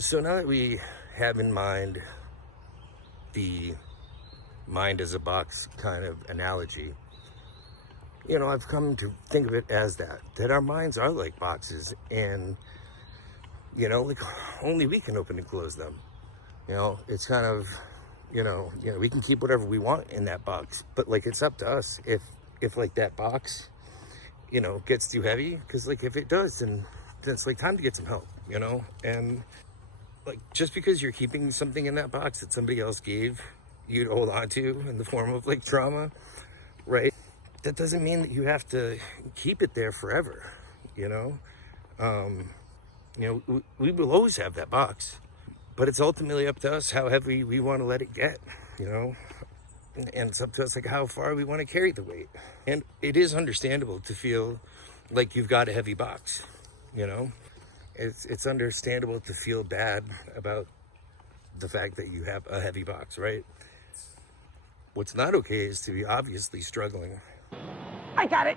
So now that we have in mind the mind as a box kind of analogy, I've come to think of it as that our minds are like boxes, and, like only we can open and close them. It's kind of, we can keep whatever we want in that box, but like, it's up to us if like that box, gets too heavy, because like, if it does, then it's like time to get some help, and like, just because you're keeping something in that box that somebody else gave you to hold on to in the form of like trauma, right? That doesn't mean that you have to keep it there forever, we will always have that box, but it's ultimately up to us how heavy we want to let it get, and it's up to us like how far we want to carry the weight. And it is understandable to feel like you've got a heavy box, it's understandable to feel bad about the fact that you have a heavy box, right? What's not okay is to be obviously struggling. I got it.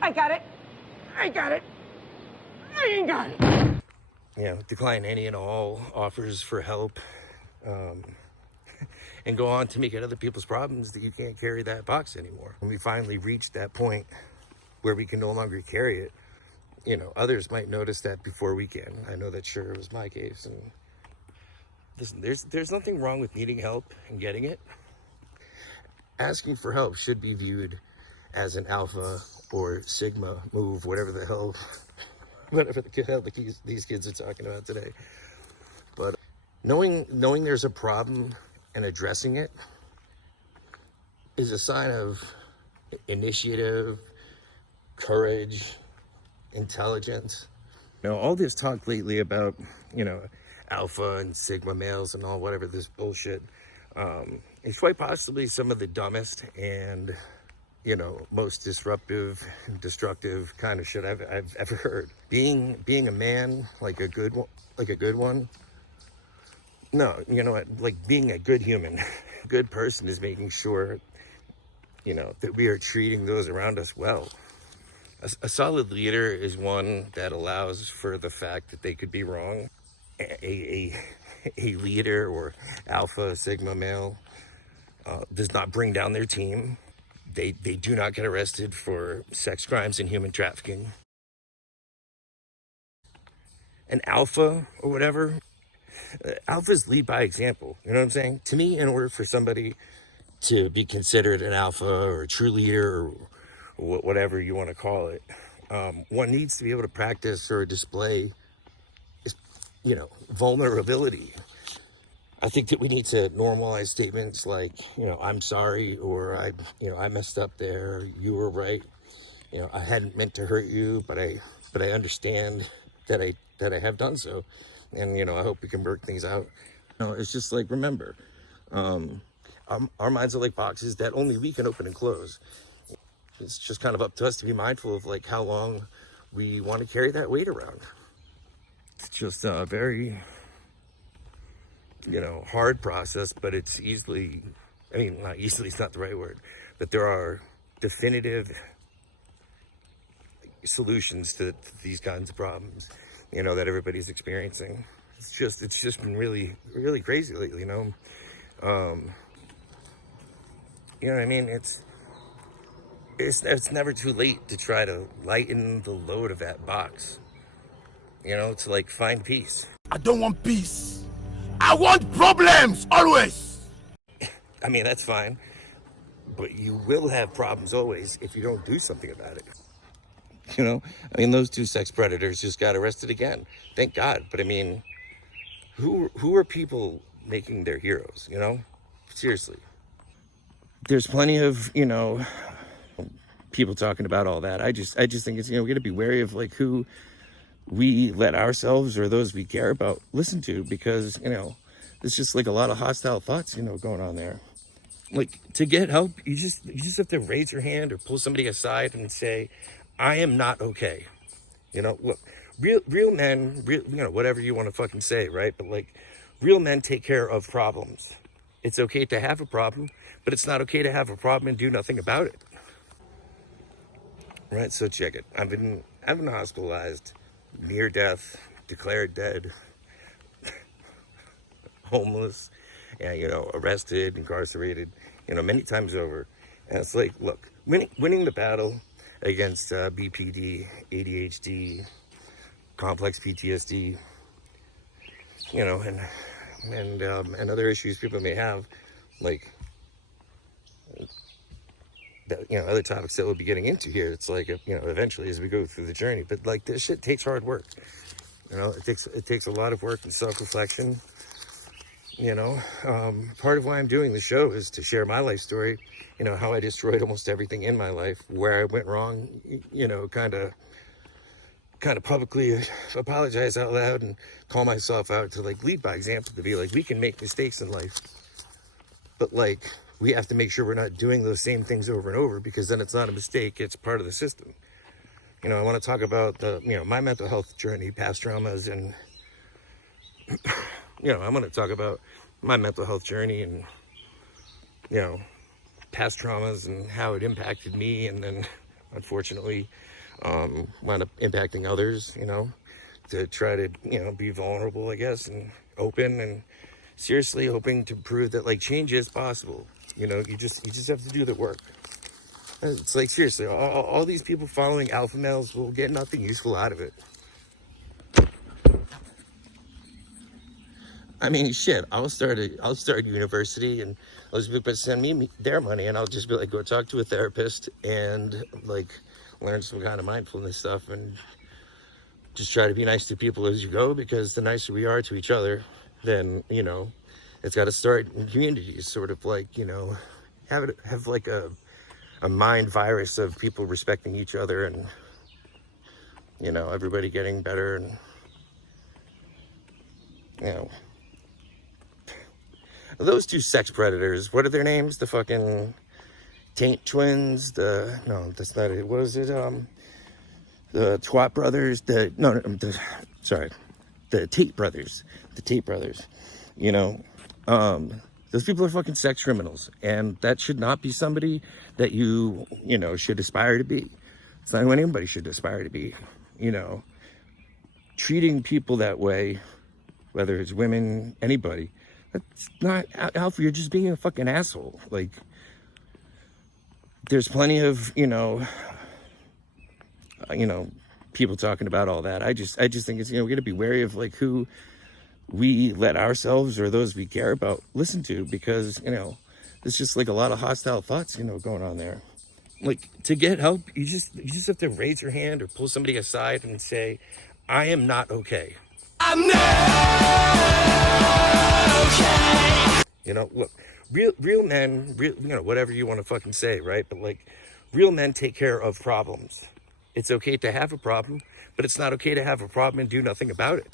I got it. I got it. I ain't got it. Decline any and all offers for help, and go on to make it other people's problems that you can't carry that box anymore. When we finally reach that point where we can no longer carry it, others might notice that before we can. I know that sure was my case. And listen, there's nothing wrong with needing help and getting it. Asking for help should be viewed as an alpha or sigma move, whatever the hell these kids are talking about today. But knowing there's a problem and addressing it is a sign of initiative, courage, intelligence. All this talk lately about, alpha and sigma males and all whatever this bullshit, it's quite possibly some of the dumbest and, most disruptive and destructive kind of shit I've ever heard. Being a man, like a good one. No, you know what? Like, being a good human, a good person is making sure, that we are treating those around us well. A solid leader is one that allows for the fact that they could be wrong. A leader or alpha, sigma male does not bring down their team. They do not get arrested for sex crimes and human trafficking. An alpha or whatever, alphas lead by example. You know what I'm saying? To me, in order for somebody to be considered an alpha or a true leader or whatever you want to call it, one needs to be able to practice or display, vulnerability. I think that we need to normalize statements like, I'm sorry, or I messed up there. You were right. I hadn't meant to hurt you, but I understand that I have done so. And, I hope we can work things out. It's just like, remember, our minds are like boxes that only we can open and close. It's just kind of up to us to be mindful of like how long we want to carry that weight around. It's just a very, hard process, but it's easily, not easily, it's not the right word, but there are definitive solutions to these kinds of problems, that everybody's experiencing. It's just been really, really crazy lately, You know what I mean? It's never too late to try to lighten the load of that box, to like find peace. I don't want peace. I want problems, always. That's fine, but you will have problems always if you don't do something about it. Those two sex predators just got arrested again. Thank God. But who are people making their heroes, Seriously. There's plenty of, people talking about all that. I just think it's, we got to be wary of like who we let ourselves or those we care about listen to, because, there's just like a lot of hostile thoughts, going on there. Like, to get help, you just have to raise your hand or pull somebody aside and say, I am not okay. Look, real men, whatever you want to fucking say, right? But like, real men take care of problems. It's okay to have a problem, but it's not okay to have a problem and do nothing about it. Right, so check it. I've been hospitalized, near death, declared dead, homeless, and, you know, arrested, incarcerated, you know, many times over. And it's like, look, winning the battle against BPD, ADHD, complex PTSD, you know, and other issues people may have, like, that, you know, other topics that we'll be getting into here. It's like, you know, eventually as we go through the journey, but like, this shit takes hard work. You know, it takes a lot of work and self-reflection. You know, part of why I'm doing the show is to share my life story. You know, how I destroyed almost everything in my life, where I went wrong. You know, kind of publicly apologize out loud and call myself out to like lead by example, to be like, we can make mistakes in life, but like, we have to make sure we're not doing those same things over and over, because then it's not a mistake, it's part of the system. You know, I want to talk about you know, my mental health journey, past traumas, and, you know, I'm going to talk about my mental health journey and, you know, past traumas and how it impacted me, and then unfortunately wound up impacting others, you know, to try to, you know, be vulnerable, I guess, and open, and seriously hoping to prove that like change is possible. You know, you just have to do the work. It's like, seriously, all these people following alpha males will get nothing useful out of it. I mean, shit, I'll start university, and those people send me their money, and I'll just be like, go talk to a therapist and like learn some kind of mindfulness stuff, and just try to be nice to people as you go, because the nicer we are to each other, then, you know, it's got to start in communities, sort of like, you know, have like a mind virus of people respecting each other, and, you know, everybody getting better, and, you know, those two sex predators, what are their names? The fucking Taint Twins, no, that's not it. What is it? The Twat Brothers, the Tate Brothers, you know, those people are fucking sex criminals, and that should not be somebody that you know, should aspire to be. It's not what anybody should aspire to be, you know. Treating people that way, whether it's women, anybody, that's not alpha. You're just being a fucking asshole. Like, there's plenty of, you know, people talking about all that. I just think it's, you know, we got to be wary of like who we let ourselves or those we care about listen to, because, you know, there's just like a lot of hostile thoughts, you know, going on there. Like, to get help, you just have to raise your hand or pull somebody aside and say, I am not okay. I'm not okay. You know, look, real men, you know, whatever you want to fucking say, right? But like, real men take care of problems. It's okay to have a problem, but it's not okay to have a problem and do nothing about it.